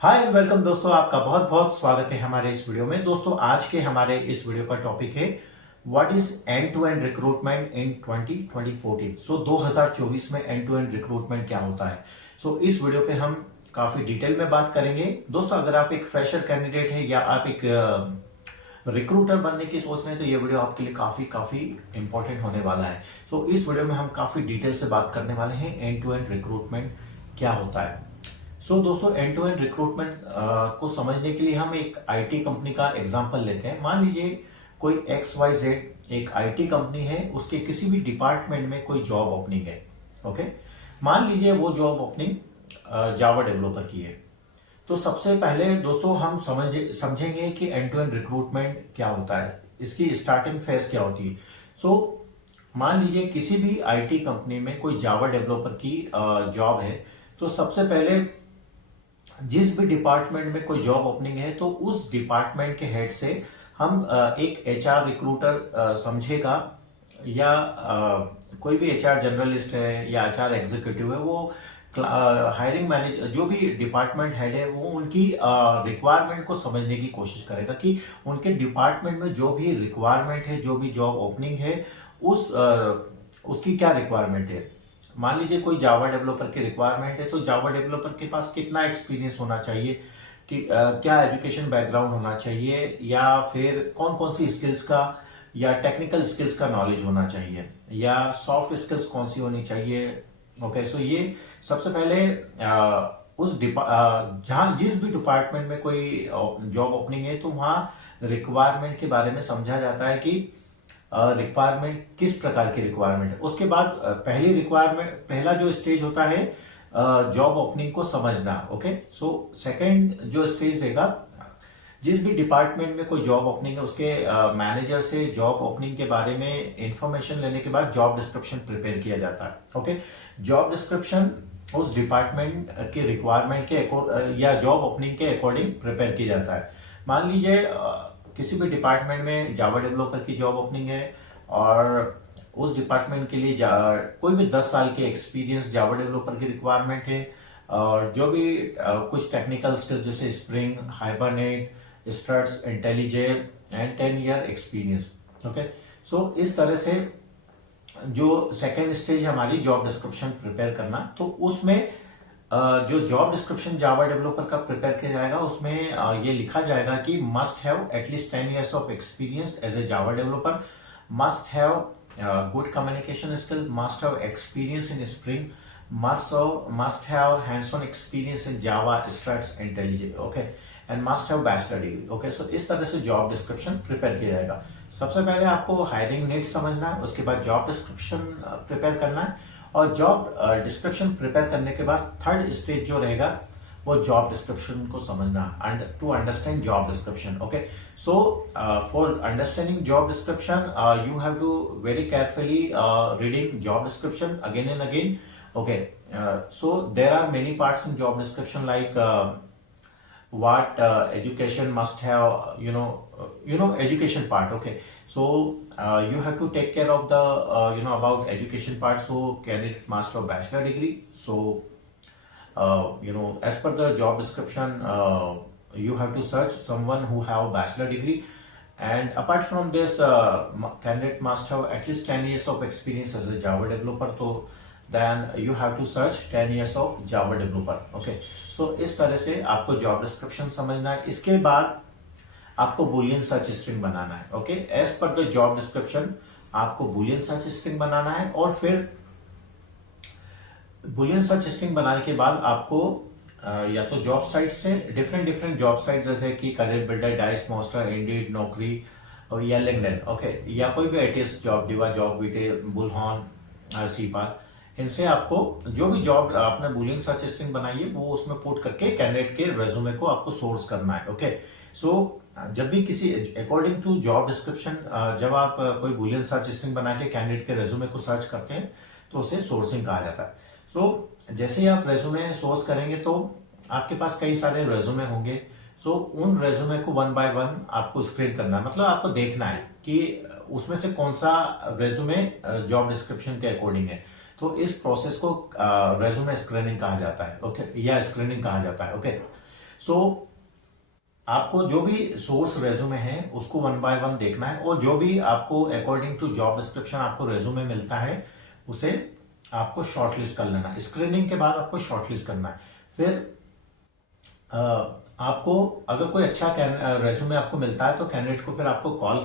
Hi welcome दोस्तों, आपका बहुत बहुत स्वागत है हमारे इस वीडियो में। दोस्तों आज के हमारे इस वीडियो का टॉपिक है what is end to end recruitment in 2014। 2024 में एंड टू एंड रिक्रूटमेंट क्या होता है। इस वीडियो पे हम काफी डिटेल में बात करेंगे। दोस्तों अगर आप एक फ्रेशर कैंडिडेट है या आप एक रिक्रूटर बनने की सोच रहे हैं तो ये वीडियो आपके लिए काफी काफी इंपॉर्टेंट होने वाला है। इस वीडियो में हम काफी डिटेल से बात करने वाले हैं एंड टू एंड रिक्रूटमेंट क्या होता है। दोस्तों एंड टू एंड रिक्रूटमेंट को समझने के लिए हम एक आईटी कंपनी का एग्जांपल लेते हैं। मान लीजिए कोई एक्स वाई जेड एक आईटी कंपनी है, उसके किसी भी डिपार्टमेंट में कोई जॉब ओपनिंग है। ओके, मान लीजिए वो जॉब ओपनिंग जावा डेवलपर की है। तो सबसे पहले दोस्तों हम समझेंगे कि एंड टू एंड रिक्रूटमेंट क्या होता है, इसकी स्टार्टिंग फेज क्या होती है। मान लीजिए किसी भी आईटी कंपनी में कोई जावा डेवलपर की जॉब है। तो सबसे पहले जिस भी डिपार्टमेंट में कोई जॉब ओपनिंग है तो उस डिपार्टमेंट के हेड से हम एक एचआर रिक्रूटर समझेगा या कोई भी एचआर जनरलिस्ट है या एचआर एग्जीक्यूटिव है, वो हायरिंग मैनेजर जो भी डिपार्टमेंट हेड है वो उनकी रिक्वायरमेंट को समझने की कोशिश करेगा कि उनके डिपार्टमेंट में जो भी रिक्वायरमेंट है, जो भी जॉब ओपनिंग है उसकी क्या रिक्वायरमेंट है। मान लीजिए कोई जावा डेवलपर की रिक्वायरमेंट है तो जावा डेवलपर के पास कितना एक्सपीरियंस होना चाहिए, कि क्या एजुकेशन बैकग्राउंड होना चाहिए, या फिर कौन कौन सी स्किल्स का या टेक्निकल स्किल्स का नॉलेज होना चाहिए, या सॉफ्ट स्किल्स कौन सी होनी चाहिए। ओके, ये सबसे पहले जहाँ जिस भी डिपार्टमेंट में कोई जॉब ओपनिंग है तो वहाँ रिक्वायरमेंट के बारे में समझा जाता है कि रिक्वायरमेंट किस प्रकार की रिक्वायरमेंट है। उसके बाद पहला जो स्टेज होता है जॉब ओपनिंग को समझना। ओके, सेकंड जो स्टेज रहेगा, जिस भी डिपार्टमेंट में कोई जॉब ओपनिंग है उसके मैनेजर से जॉब ओपनिंग के बारे में इंफॉर्मेशन लेने के बाद जॉब डिस्क्रिप्शन प्रिपेयर किया जाता है। ओके, जॉब डिस्क्रिप्शन उस डिपार्टमेंट के रिक्वायरमेंट के या जॉब ओपनिंग के अकॉर्डिंग प्रिपेयर किया जाता है। मान लीजिए किसी भी डिपार्टमेंट में जावा डेवलपर की जॉब ओपनिंग है और उस डिपार्टमेंट के लिए कोई भी 10 साल के एक्सपीरियंस जावा डेवलपर की रिक्वायरमेंट है, और जो भी कुछ टेक्निकल स्किल्स जैसे Spring, Hibernate, Struts, IntelliJ and 10 year experience. Okay, इस तरह से जो सेकेंड स्टेज हमारी जॉब डिस्क्रिप्शन प्रिपेयर करना, तो उसमें जो जॉब डिस्क्रिप्शन जावा डेवलपर का प्रिपेयर किया जाएगा उसमें ये लिखा जाएगा कि must have at least 10 years of experience as a Java developer, must have good communication skill, must have experience in spring, must have hands-on experience in Java, Struts, IntelliJ, okay, and must have bachelor degree. Okay, इस तरह से job description prepare किया जाएगा। सबसे पहले आपको hiring needs समझना है, उसके बाद जॉब डिस्क्रिप्शन प्रिपेयर करना है, और जॉब डिस्क्रिप्शन प्रिपेयर करने के बाद थर्ड स्टेज जो रहेगा वो जॉब डिस्क्रिप्शन को समझना and to understand job description. Okay, for understanding job description you have to very carefully reading job description again and again. Okay, so there are many parts in job description like what education must have, education part. Okay, you have to take care of the about education part. So candidate must have bachelor degree. As per the job description, you have to search someone who have bachelor degree. And apart from this, candidate must have at least 10 years of experience as a Java developer. So then you have to search 10 years of Java developer. Okay, इस तरह से आपको job description समझना है। इसके बाद आपको boolean search string बनाना है। ओके, एज पर द जॉब डिस्क्रिप्शन आपको बुलियन सर्च स्ट्रिंग बनाना है, और फिर बुलियन सर्च स्ट्रिंग बनाने के बाद आपको या तो जॉब साइट से डिफरेंट जॉब साइट जैसे कि career builder, dice, monster, Indeed, नौकरी या लिंक्डइन, ओके, या कोई भी एटीएस जॉब, डिवा जॉब, बीटे, बुलहॉन, सीपाल, इनसे आपको जो भी जॉब आपने बुलियन सर्च स्ट्रिंग बनाई है वो उसमें पुट करके कैंडिडेट के रेज्यूमे को आपको सोर्स करना है। ओके, जब भी किसी अकॉर्डिंग टू जॉब डिस्क्रिप्शन जब आप कोई बुलियन सर्च स्ट्रिंग बना के कैंडिडेट के रेज्यूमे को सर्च करते हैं तो उसे सोर्सिंग कहा जाता है। जैसे ही आप रेज्यूमे सोर्स करेंगे तो आपके पास कई सारे रेज्यूमे होंगे। उन रेज्यूमे को वन बाय वन आपको स्क्रीन करना है, मतलब आपको देखना है कि उसमें से कौन सा रेज्यूमे जॉब डिस्क्रिप्शन के अकॉर्डिंग है। तो इस प्रोसेस को रेज्यूमे स्क्रीनिंग कहा जाता है। ओके, या स्क्रीनिंग कहा जाता है। ओके, सो आपको जो भी सोर्स रेज्यूमे है उसको वन बाय वन देखना है, और जो भी आपको अकॉर्डिंग टू जॉब डिस्क्रिप्शन आपको रेज्यूमे मिलता है उसे आपको शॉर्टलिस्ट कर लेना है। स्क्रीनिंग के बाद आपको शॉर्टलिस्ट करना है। फिर आपको अगर कोई अच्छा रेज्यूमे आपको मिलता है तो कैंडिडेट को फिर आपको कॉल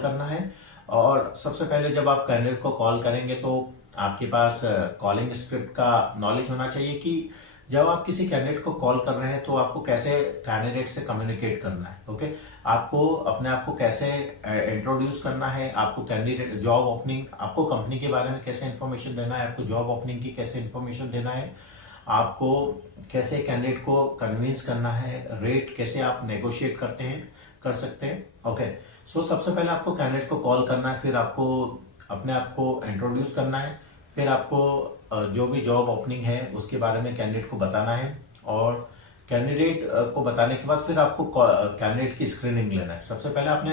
करना है। और सबसे पहले जब आप कैंडिडेट को कॉल करेंगे तो आपके पास कॉलिंग स्क्रिप्ट का नॉलेज होना चाहिए कि जब आप किसी कैंडिडेट को कॉल कर रहे हैं तो आपको कैसे कैंडिडेट से कम्युनिकेट करना है। ओके, आपको अपने आप को कैसे इंट्रोड्यूस करना है, आपको कैंडिडेट जॉब ओपनिंग, आपको कंपनी के बारे में कैसे इंफॉर्मेशन देना है, आपको जॉब ओपनिंग की कैसे इंफॉर्मेशन देना है, आपको कैसे कैंडिडेट को कन्विंस करना है, रेट कैसे आप नेगोशिएट कर सकते हैं। ओके, सो सबसे पहले आपको कैंडिडेट को कॉल करना है, फिर आपको अपने आप को इंट्रोड्यूस करना है, फिर आपको जो भी जॉब ओपनिंग है उसके बारे में कैंडिडेट को बताना है, और कैंडिडेट को बताने के बाद फिर आपको कैंडिडेट की स्क्रीनिंग लेना है। सबसे पहले आपने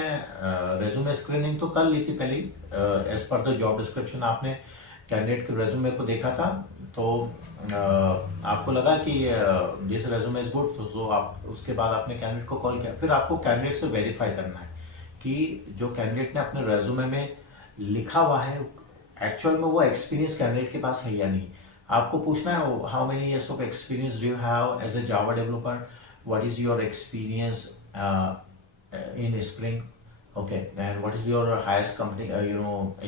रेज्यूमे स्क्रीनिंग तो कर ली थी पहले, एज पर द जॉब डिस्क्रिप्शन आपने कैंडिडेट के रेज्यूमे को देखा था, तो आपको लगा कि दिस रेज्यूमे इज गुड, तो आप उसके बाद आपने कैंडिडेट को कॉल किया। फिर आपको कैंडिडेट से वेरीफाई करना है कि जो कैंडिडेट ने अपने रेज्यूमे में लिखा हुआ है एक्चुअल में वो एक्सपीरियंस कैंडिडेट के पास है या नहीं। आपको पूछना है how many years of experience do you have as a Java developer, what is your experience in spring, okay, and what is your highest company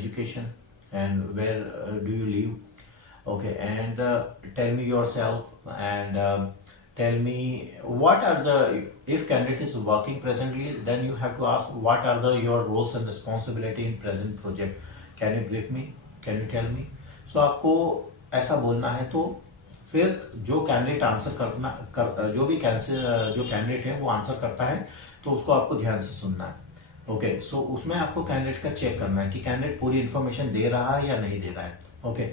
education, and where do you live, okay, and tell me yourself, and tell me what are the, if candidate is working presently, then you have to ask what are the your roles and responsibility in present project, can you brief me, can you tell me। so आपको ऐसा बोलना है। तो फिर जो candidate answer जो भी जो कैंडिडेट है वो आंसर करता है तो उसको आपको ध्यान से सुनना है। ओके, सो उसमें आपको कैंडिडेट का चेक करना है कि कैंडिडेट पूरी इन्फॉर्मेशन दे रहा है या नहीं दे रहा है। ओके,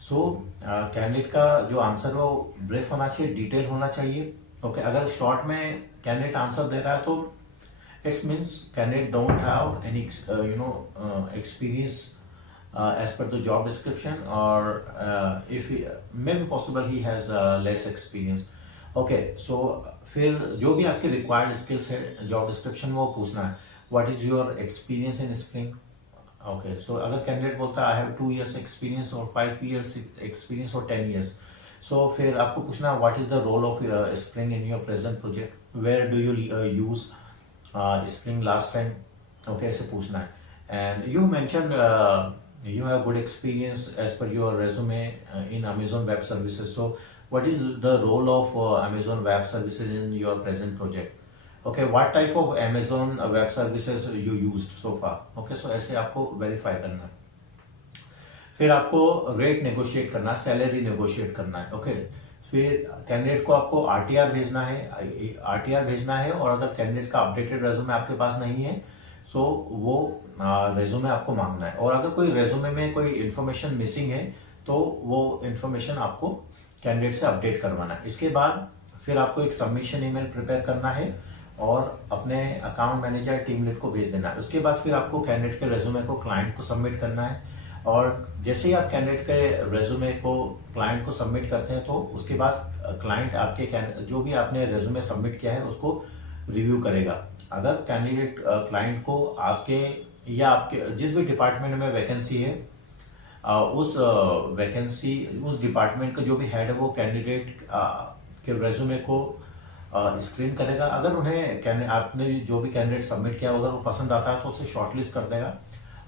सो कैंडिडेट का जो आंसर है वो ब्रीफ होना चाहिए, डिटेल होना चाहिए। ओके, अगर शॉर्ट में कैंडिडेट आंसर दे रहा है तो it's means candidate don't have any experience as पर द जॉब डिस्क्रिप्शन, और if may be possible he has less experience. Okay, so फिर जो भी आपके रिक्वायर्ड स्किल्स है जॉब डिस्क्रिप्शन में वो पूछना है, what is your experience in spring. Okay, so अगर कैंडिडेट बोलता है आई हैव 2 years एक्सपीरियंस और 5 years एक्सपीरियंस और 10 years, सो फिर आपको पूछना what is the role of spring in your present project, where do you use spring last time. Okay, ऐसे पूछना है। And you mention you have good experience as per your resume in Amazon Web Services, so what is the role of Amazon Web Services in your present project, okay, what type of Amazon Web Services you used so far। okay, so ऐसे आपको verify करना है। फिर आपको rate negotiate करना है, salary negotiate करना है। ओके, फिर कैंडिडेट को आपको आरटीआर भेजना है, और अगर कैंडिडेट का अपडेटेड रेज्यूमे आपके पास नहीं है सो वो रेज्यूमे आपको मांगना है, और अगर कोई रेज्यूमे में कोई इन्फॉर्मेशन मिसिंग है तो वो इन्फॉर्मेशन आपको कैंडिडेट से अपडेट करवाना है। इसके बाद फिर आपको एक सबमिशन ईमेल प्रिपेयर करना है और अपने अकाउंट मैनेजर टीम लीड को भेज देना है। उसके बाद फिर आपको कैंडिडेट के रेज्यूमे को क्लाइंट को सबमिट करना है, और जैसे ही आप कैंडिडेट के रेज्यूमे को क्लाइंट को सबमिट करते हैं तो उसके बाद क्लाइंट आपके जो भी आपने रेज्यूमे सबमिट किया है उसको रिव्यू करेगा। अगर कैंडिडेट क्लाइंट को आपके जिस भी डिपार्टमेंट में वैकेंसी है उस डिपार्टमेंट का जो भी हेड है वो कैंडिडेट के रेज्यूमे को स्क्रीन करेगा। अगर उन्हें आपने जो भी कैंडिडेट सबमिट किया अगर वो पसंद आता है तो उसे शॉर्टलिस्ट कर देगा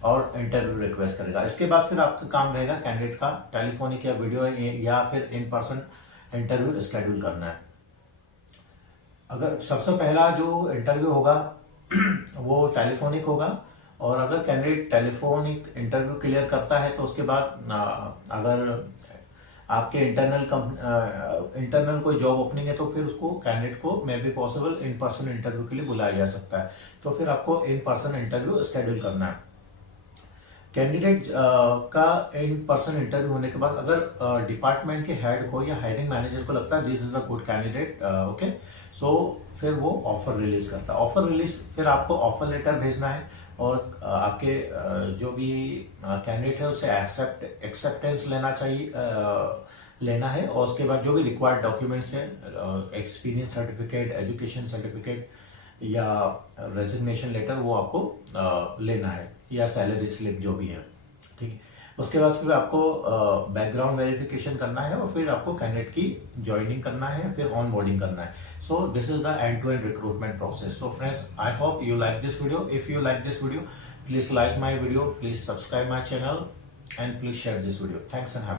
और इंटरव्यू रिक्वेस्ट करेगा। इसके बाद फिर आपका काम रहेगा कैंडिडेट का टेलीफोनिक या वीडियो या फिर इन पर्सन इंटरव्यू स्केड्यूल करना है। अगर सबसे पहला जो इंटरव्यू होगा वो टेलीफोनिक होगा, और अगर कैंडिडेट टेलीफोनिक इंटरव्यू क्लियर करता है तो उसके बाद अगर आपके इंटरनल कोई जॉब ओपनिंग है तो फिर उसको कैंडिडेट को मे be possible in person interview के लिए बुलाया जा सकता है, तो फिर आपको इन पर्सन इंटरव्यू स्केड्यूल करना है। कैंडिडेट का इन पर्सन इंटरव्यू होने के बाद अगर डिपार्टमेंट के हेड को या हायरिंग मैनेजर को लगता है this is a good candidate, okay, so फिर वो ऑफर रिलीज करता है। ऑफर रिलीज फिर आपको ऑफर लेटर भेजना है, और आपके जो भी कैंडिडेट है उसे एक्सेप्टेंस लेना चाहिए, लेना है और उसके बाद जो भी रिक्वायर्ड डॉक्यूमेंट्स हैं, एक्सपीरियंस सर्टिफिकेट, एजुकेशन सर्टिफिकेट या रेजिग्नेशन लेटर, वो आपको लेना है, या सैलरी स्लिप जो भी है, ठीक है। उसके बाद फिर आपको बैकग्राउंड वेरिफिकेशन करना है और फिर आपको कैंडिडेट की ज्वाइनिंग करना है, फिर ऑन बोर्डिंग करना है। So this is the end to end recruitment process. So friends, I hope you like this video. If you like this video, please like my video, please subscribe my channel, and please share this video. Thanks and happy